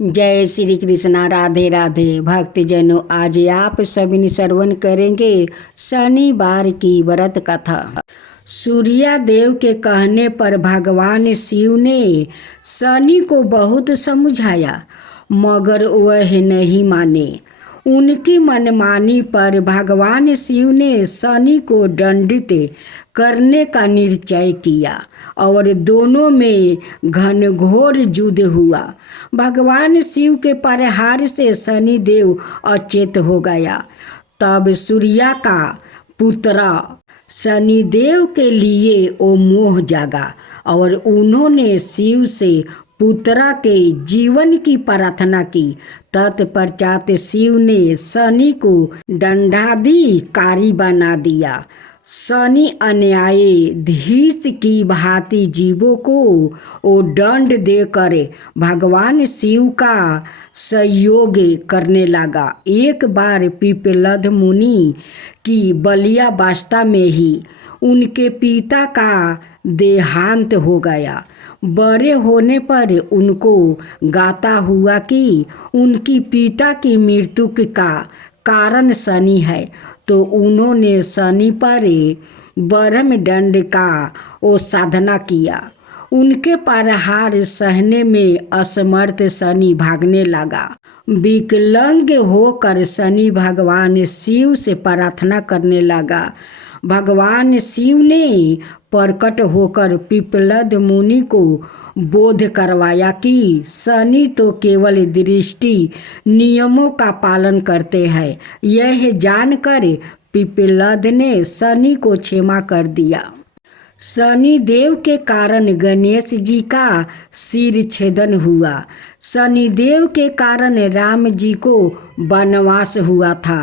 जय श्री कृष्णा। राधे राधे भक्तजनों, आज आप सभी श्रवण करेंगे शनिवार की व्रत कथा। सूर्या देव के कहने पर भगवान शिव ने शनि को बहुत समझाया, मगर वह नहीं माने। उनकी मनमानी पर भगवान शिव ने शनि को दंडित करने का निश्चय किया और दोनों में घनघोर युद्ध हुआ। भगवान शिव के प्रहार से शनि देव अचेत हो गया। तब सूर्या का पुत्र शनिदेव के लिए वो मोह जागा और उन्होंने शिव से पुत्रा के जीवन की प्रार्थना की। तत्पश्चात शिव ने शनि को दंडाधिकारी बना दिया। शनि अन्यायाधीश की भांति जीवों को वो दंड देकर भगवान शिव का सहयोग करने लगा। एक बार पिपलद मुनि की बलियावस्था में ही उनके पिता का देहांत हो गया। बड़े होने पर उनको गाता हुआ कि उनकी पिता की मृत्यु का कारण शनि है, तो उन्होंने शनि पर ब्रह्म दंड का वो साधना किया। उनके प्रहार सहने में असमर्थ शनि भागने लगा। विकलांग होकर शनि भगवान शिव से प्रार्थना करने लगा। भगवान शिव ने प्रकट होकर पिपलद मुनि को बोध करवाया कि शनि तो केवल दृष्टि नियमों का पालन करते हैं। यह जानकर पिपलद ने शनि को क्षमा कर दिया। शनि देव के कारण गणेश जी का सिर छेदन हुआ। शनि देव के कारण राम जी को वनवास हुआ था।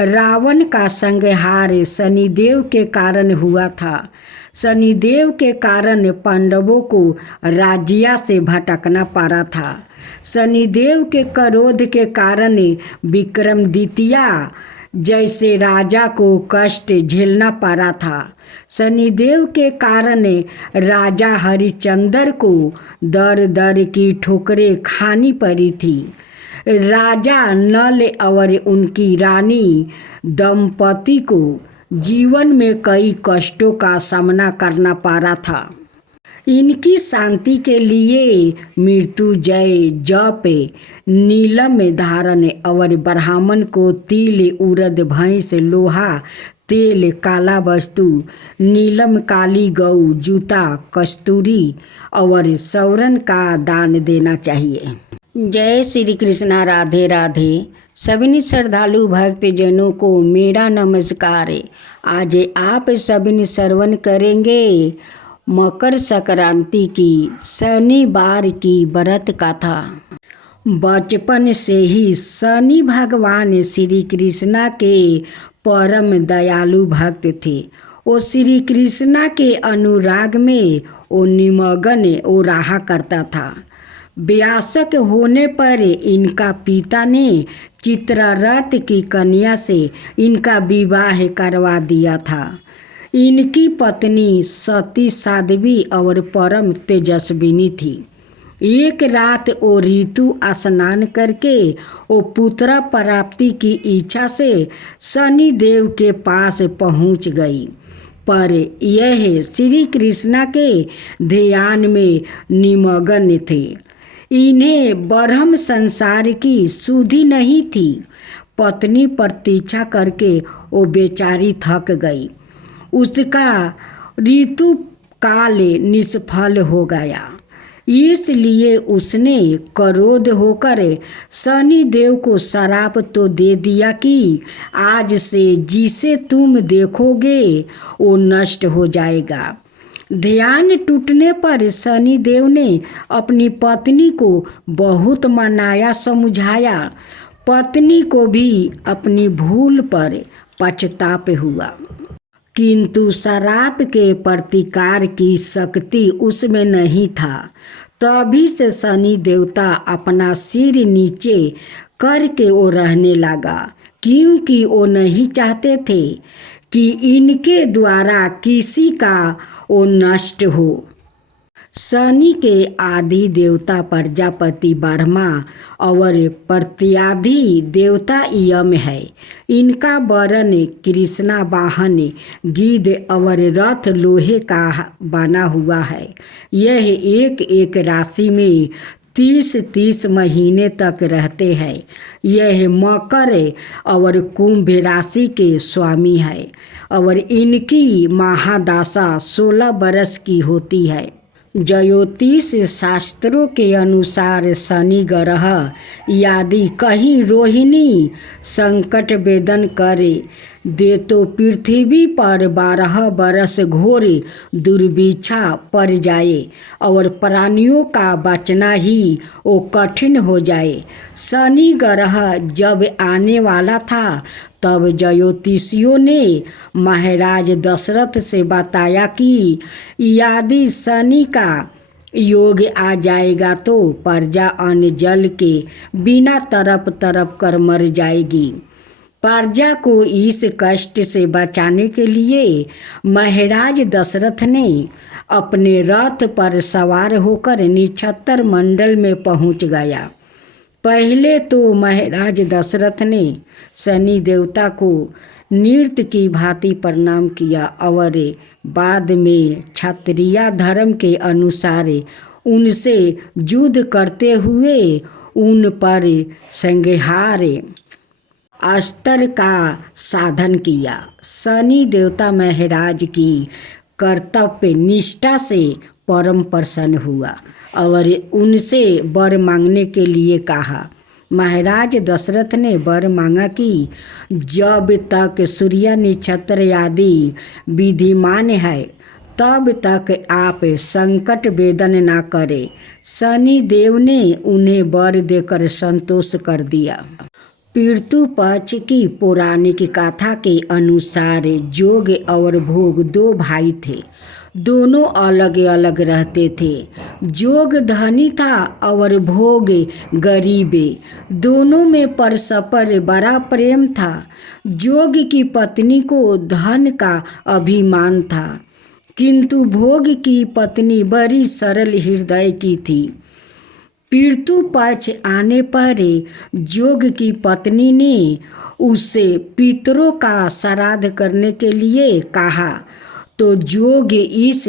रावण का संहार शनिदेव के कारण हुआ था। शनिदेव के कारण पांडवों को राज्य से भटकना पड़ा था। शनिदेव के क्रोध के कारण विक्रमादित्य जैसे राजा को कष्ट झेलना पड़ा था। शनिदेव के कारण राजा हरिश्चंद्र को दर दर की ठोकरें खानी पड़ी थी। राजा नल और उनकी रानी दंपति को जीवन में कई कष्टों का सामना करना पड़ा था। इनकी शांति के लिए मृत्युंजय जप, नीलम धारण और ब्राह्मण को तिल, उड़द, भैंस, लोहा, तेल, काला वस्तु, नीलम, काली गऊ, जूता, कस्तूरी और सौरन का दान देना चाहिए। जय श्री कृष्णा। राधे राधे सभी श्रद्धालु भक्तजनों को मेरा नमस्कार। आज आप सभी श्रवण करेंगे मकर संक्रांति की शनिवार की व्रत कथा। बचपन से ही शनि भगवान श्री कृष्णा के परम दयालु भक्त थे। वो श्री कृष्णा के अनुराग में वो निमग्न वो रहा करता था। वयस्क होने पर इनका पिता ने चित्ररथ की कन्या से इनका विवाह करवा दिया था। इनकी पत्नी सती साध्वी और परम तेजस्विनी थी। एक रात वो ऋतु स्नान करके वो पुत्र प्राप्ति की इच्छा से शनि देव के पास पहुंच गई, पर यह श्री कृष्णा के ध्यान में निमग्न थे। इन्हें ब्रह्म संसार की सुधि नहीं थी। पत्नी प्रतीक्षा करके वो बेचारी थक गई। उसका ऋतु काल निष्फल हो गया। इसलिए उसने क्रोध होकर शनि देव को श्राप तो दे दिया कि आज से जिसे तुम देखोगे वो नष्ट हो जाएगा। ध्यान टूटने पर शनि देव ने अपनी पत्नी को बहुत मनाया समझाया। पत्नी को भी अपनी भूल पर पछताप हुआ, किंतु श्राप के प्रतिकार की शक्ति उसमें नहीं था। तभी से शनि देवता अपना सिर नीचे करके वो रहने लगा, क्योंकि वो नहीं चाहते थे कि इनके द्वारा किसी का वो नष्ट हो। शनि के आदि देवता प्रजापति ब्रह्मा और प्रत्यादि देवता यम है। इनका वर्ण कृष्णा वाहन गिद्ध और रथ लोहे का बना हुआ है। यह एक एक राशि में 30-30 महीने तक रहते हैं। यह मकर और कुंभ राशि के स्वामी है और इनकी महादशा 16 वर्ष की होती है। ज्योतिष शास्त्रों के अनुसार शनि ग्रह यदि कहीं रोहिणी संकट वेदन करे दे तो पृथ्वी पर 12 बरस घोर दुर्भिक्षा पड़ जाए और प्राणियों का बचना ही वो कठिन हो जाए। शनि ग्रह जब आने वाला था तब ज्योतिषियों ने महाराज दशरथ से बताया कि यदि शनि का योग आ जाएगा तो प्रजा अन्न जल के बिना तरप तरप कर मर जाएगी। प्रजा को इस कष्ट से बचाने के लिए महाराज दशरथ ने अपने रथ पर सवार होकर नक्षत्र मंडल में पहुंच गया। पहले तो महाराज दशरथ ने शनि देवता को नृत्य की भांति प्रणाम किया और बाद में क्षत्रिय धर्म के अनुसार उनसे युद्ध करते हुए उन पर संहार अस्त्र का साधन किया। शनि देवता महाराज की कर्तव्य निष्ठा से परम प्रसन्न हुआ और उनसे वर मांगने के लिए कहा। महाराज दशरथ ने वर मांगा कि जब तक सूर्य नक्षत्र आदि विद्यमान है तब तक आप संकट वेदन ना करें। शनि देव ने उन्हें वर देकर संतोष कर दिया। पितृ पक्ष की पौराणिक कथा के अनुसार जोग और भोग 2 भाई थे। दोनों अलग अलग रहते थे। जोग धनी था और भोग गरीबे। दोनों में परस्पर बड़ा प्रेम था। जोग की पत्नी को धन का अभिमान था किंतु भोग की पत्नी बड़ी सरल हृदय की थी। पितृ पक्ष आने पर जोग की पत्नी ने उससे पितरों का श्राद्ध करने के लिए कहा तो जोग इस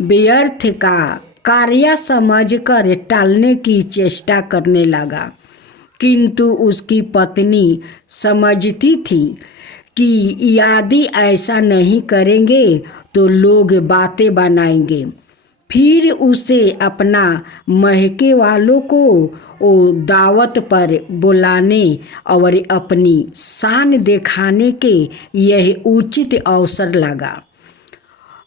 व्यर्थ का कार्य समझकर टालने की चेष्टा करने लगा किंतु उसकी पत्नी समझती थी कि यदि ऐसा नहीं करेंगे तो लोग बातें बनाएंगे। फिर उसे अपना महके वालों को वो दावत पर बुलाने और अपनी शान दिखाने के यह उचित अवसर लगा।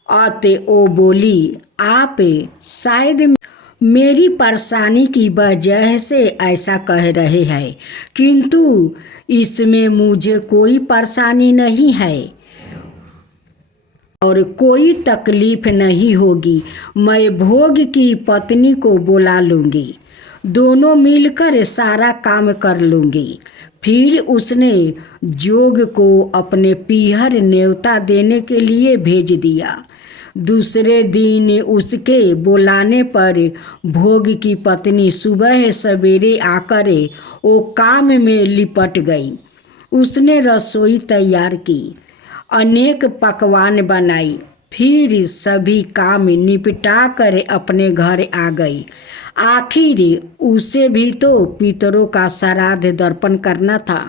अतः वो बोली, आप शायद मेरी परेशानी की वजह से ऐसा कह रहे हैं किंतु इसमें मुझे कोई परेशानी नहीं है और कोई तकलीफ नहीं होगी। मैं भोग की पत्नी को बुला लूँगी, दोनों मिलकर सारा काम कर लूँगी। फिर उसने जोग को अपने पीहर न्योता देने के लिए भेज दिया। दूसरे दिन उसके बुलाने पर भोग की पत्नी सुबह सवेरे आकर वो काम में लिपट गई। उसने रसोई तैयार की, अनेक पकवान बनाई, फिर सभी काम निपटा कर अपने घर आ गई। आखिर उसे भी तो पितरों का श्राद्ध दर्पण करना था।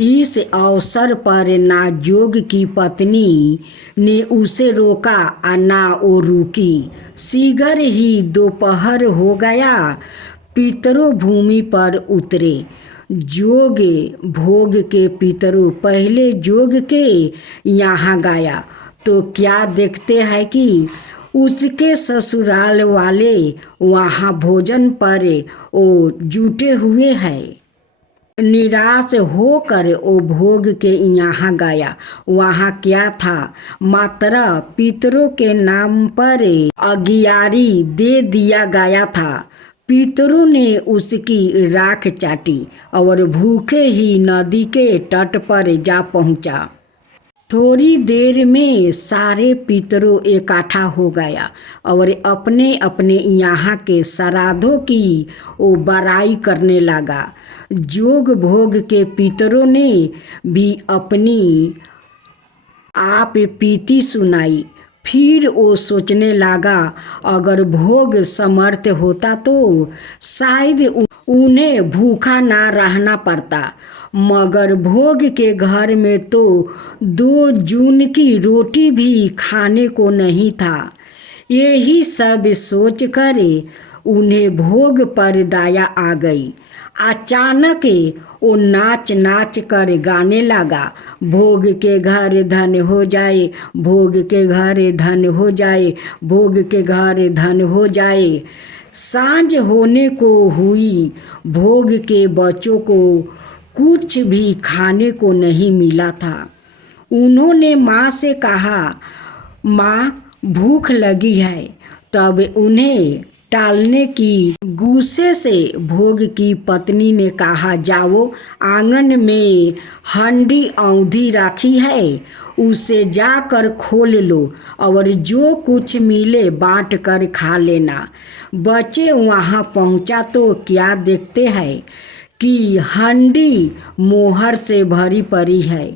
इस अवसर पर ना जोग की पत्नी ने उसे रोका और ना वो रुकी। शीघ्र ही दोपहर हो गया। पितरों भूमि पर उतरे। जोग भोग के पितरों पहले जोग के यहाँ गया तो क्या देखते हैं कि उसके ससुराल वाले वहाँ भोजन पर वो जुटे हुए हैं। निराश होकर वो भोग के यहाँ गया। वहाँ क्या था, मात्र पितरों के नाम पर अगियारी दे दिया गया था। पितरों ने उसकी राख चाटी और भूखे ही नदी के तट पर जा पहुँचा। थोड़ी देर में सारे पितरों इकट्ठा हो गया और अपने अपने यहाँ के श्राद्धों की वो बड़ाई करने लगा। जोग भोग के पितरों ने भी अपनी आप पीती सुनाई। फिर वो सोचने लगा अगर भोग समर्थ होता तो शायद उन्हें भूखा ना रहना पड़ता, मगर भोग के घर में तो 2 जून की रोटी भी खाने को नहीं था। यही सब सोच कर उन्हें भोग पर दया आ गई। अचानक वो नाच नाच कर गाने लगा, भोग के घर धन हो जाए, भोग के घर धन हो जाए, भोग के घर धन हो जाए। सांझ होने को हुई, भोग के बच्चों को कुछ भी खाने को नहीं मिला था। उन्होंने माँ से कहा, माँ भूख लगी है। तब उन्हें टालने की गुस्से से भोग की पत्नी ने कहा, जाओ आंगन में हंडी औंधी रखी है, उसे जाकर खोल लो और जो कुछ मिले बांट कर खा लेना। बच्चे वहाँ पहुँचा तो क्या देखते हैं कि हंडी मोहर से भरी पड़ी है।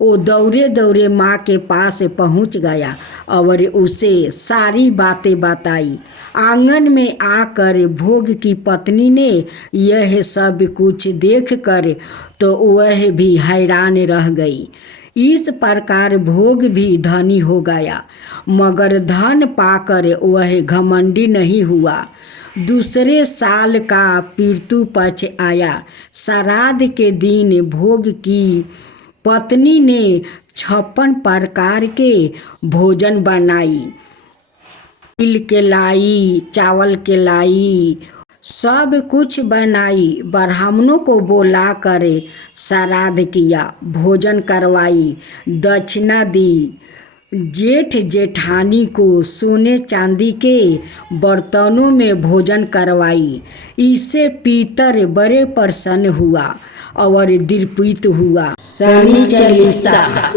वो दौड़े दौड़े माँ के पास पहुँच गया और उसे सारी बातें बताई। आंगन में आकर भोग की पत्नी ने यह सब कुछ देखकर तो वह भी हैरान रह गई। इस प्रकार भोग भी धनी हो गया, मगर धन पाकर वह घमंडी नहीं हुआ। दूसरे साल का पितृ पक्ष आया। श्राद्ध के दिन भोग की पत्नी ने 56 प्रकार के भोजन बनाई। तिल के लाई, चावल के लाई, सब कुछ बनाई। ब्राह्मणों को बुला कर श्राद्ध किया, भोजन करवाई, दक्षिणा दी। जेठ जेठानी को सोने चांदी के बर्तनों में भोजन करवाई। इससे पितर बड़े प्रसन्न हुआ और दीर्घित हुआ। शनि चालीसा।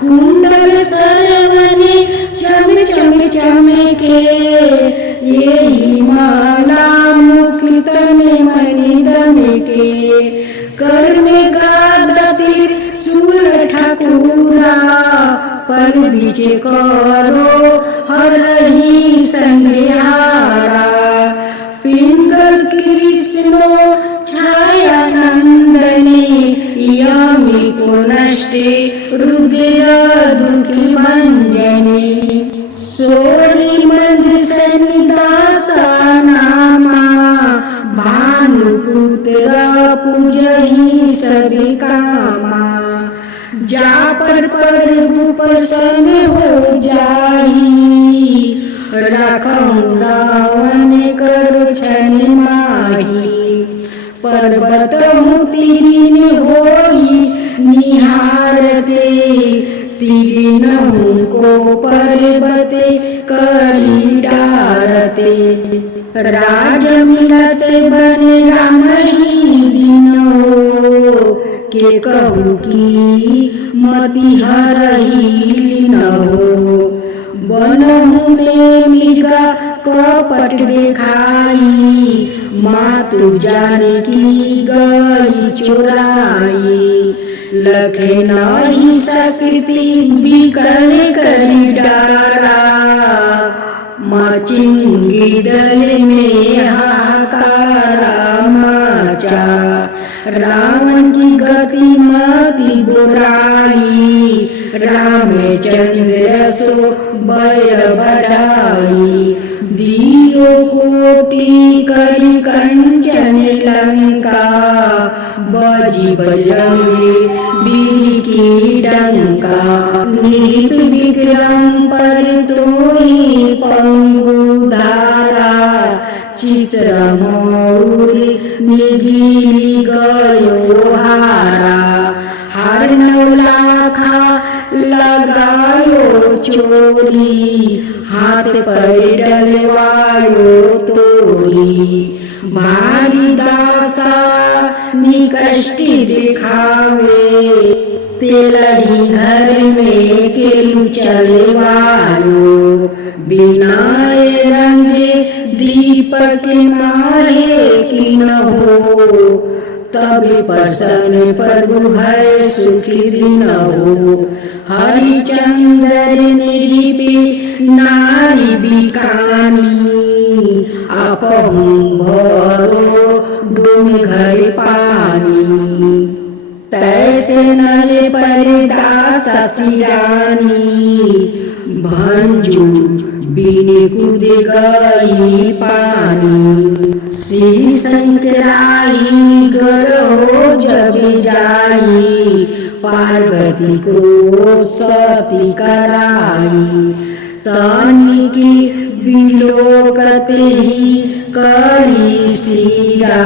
कुंडल सरवने चम चम चमके, यही माला मुकुट में मणि दमके। कर में गादा त्रिशूल ठाकुरा, पर बीच करो हरहि संहारा। पिंगल कृष्णो छाया नंदने, यमी को नष्टे रुद्र दुखी भंजने। सोनी मध्य सनिदासा नामा, भानुपुत्र पूजहि सभी कामा। जा पर प्रभु प्रसन्न हो जाहि, राखहु रावण कर छन माही। पर्वत तीरिन होई निहारते, तीरिनहु को पर्वते करी डारते। राज मिलत बन रामहि दिनो, के कहू की मति हरहि लीनहो। बनहु में मृगा कपट दिखाई, मातु जानकी गई चुराई। लखे नहीं सकती बिकल करी डारा, मचिंगी दल में हाहाकारा मचा। रावण की गति मति बुराई, रामचंद्र सो बल बढ़ाई। दियो कोटि करी कंचन लंका, बजी बजंगे वीर की डंका। नृप विक्रम पर तोहि पंगु धारा, चित्र मौरी निगिरी गयो हारा। हर नौलाखा लगायो चोरी, हाथ पर डलवायो तोरी। भारी दासा निकष्टि दिखावे, तेलही घर में केलु चलवायो। बिना रंगे दीपक माहे की न हो, तब प्रसन्न प्रभु है सुखी दिन हो। हरिचंद्र निरीपी नारी बिकानी, आपहु भरो डूम घर पानी। तैसे नल पर दासा सिरानी, भंजू बिने कूद गई पानी। श्री शंकराई गरो जब जाई, पार्वती को सती कराई। तानी की विलोकत ही करी सीरा,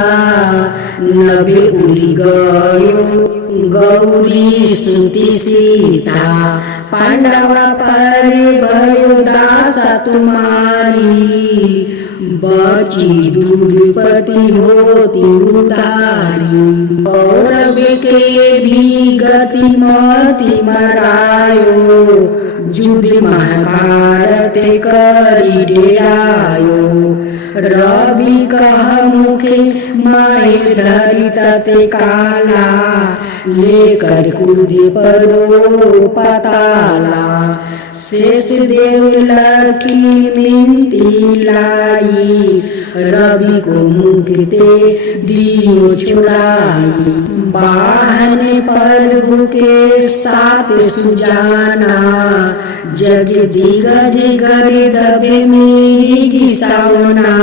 नभे उड़ी गयो गौरी सुती सीता। पांडवा पर भयो दासा तुम्हारी, बची दुर्पति होती उतारी। कौरव के भी गति मति मरायो, युद्ध महाभारत करी डेरायो। रवि कह मुखे माय धरि तते काला, लेकर कूद परो पताला। शेष देव लखी मिनती लाई, रवि को मुक्ति दियो छुड़ाई। वाहन प्रभु के साथ सुजाना, जग दिगज गर्दभ मेरी घिसौना।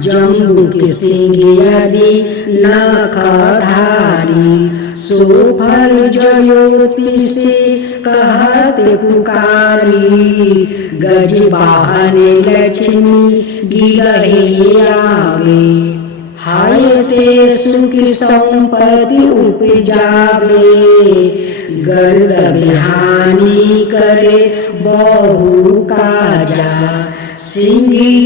जम्बू के सिंह आदि नखधारी, सोफल ज्योति से कहते पुकारी। गज वाहन लक्ष्मी गिरहे आवे, हाय ते सुख संपत्ति उपजावे। गर्द बिहानी करे बहु काजा, सिंगी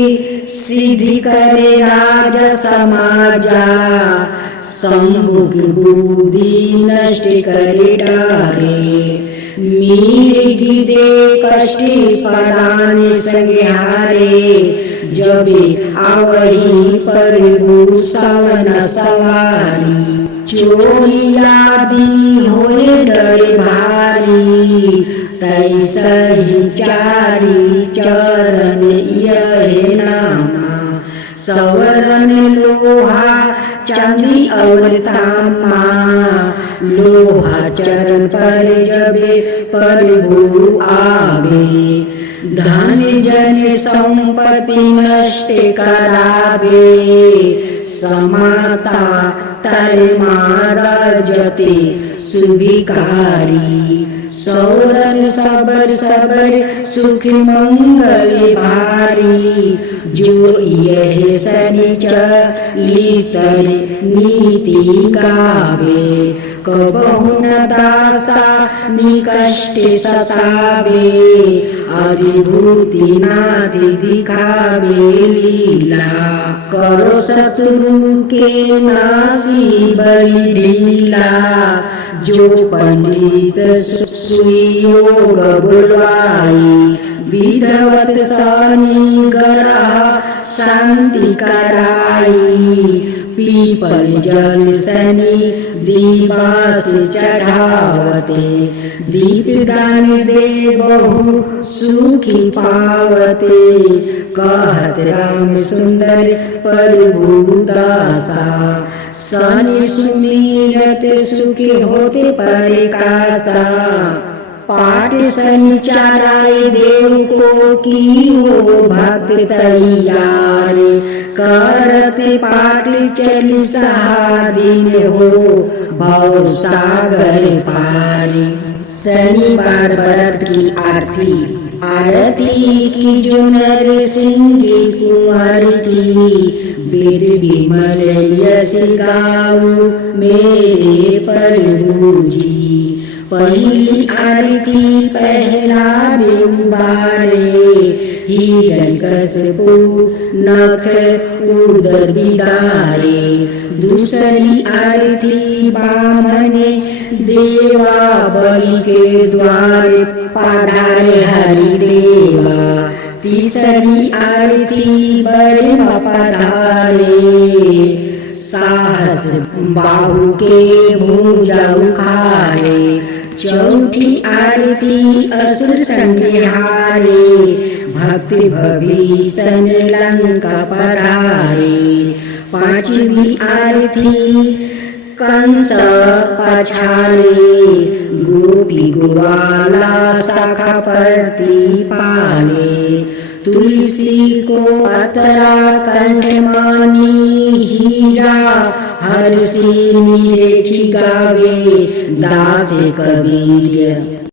सिद्धि करे राजा समाजा। शंभु की बुद्धि नष्ट करे डारे, मिर्गी दे कष्टि परान संहारे। जबे आवही प्रभु सवन सवारी, चोरी आदि होए डर भारी। तैसही चारी चरण यह नामा, सवरण लोहा चांदी और तामा। लोहा चरण पर जबे प्रभु आवे, धन जन संपत्ति नष्ट करावे। समाता तर मारजते सुविकारी, सौरन सबर सबर सुख मंगल भारी। जो यह सनिचलितर नीति गावे, कबहु न दासा निकष्ट सतावे। अधिभूति नादि दिखावे लीला, करो शत्रु के नासी बलि ढीला। जो पंडित सुयोग बुलवाई, विधवत शनि ग्रह शांति कराई। पीपल जल शनि दिवस चढ़ावते, दीप दान दे बहु सुखी पावते। कहत राम सुंदर प्रभु दासा, शनि सुमिरत सुखी होते प्रकाशा। पाठ शनि चाराय देव को की हो भक्त तैयार। करते पाठ चालीसा दिन हो भव सागर पार। शनिवार व्रत की आरती। आरती की जो नर सिंह कुंवर की, वेद विमल यश गाऊ मेरे प्रभु जी। पहली आरती पहला देव बारे, हिरण्यकशिपु नख उदर बिदारे। दूसरी आरती बामन देवा बलि के द्वार, पधारे हरिदेवा। तीसरी आरती बर्मा पधारे, साहस बाहु के भुजा उखारे। चौथी आरती असुर संहारे, भक्ति भविष्ण लंका पधारे। पांचवी आरती कंस पछारे, गोपी ग्वाला शाखा प्रति पाले। तुलसी को अतरा कंठ मानी, हीरा हर सिनी लेखी गावे दास कबीर।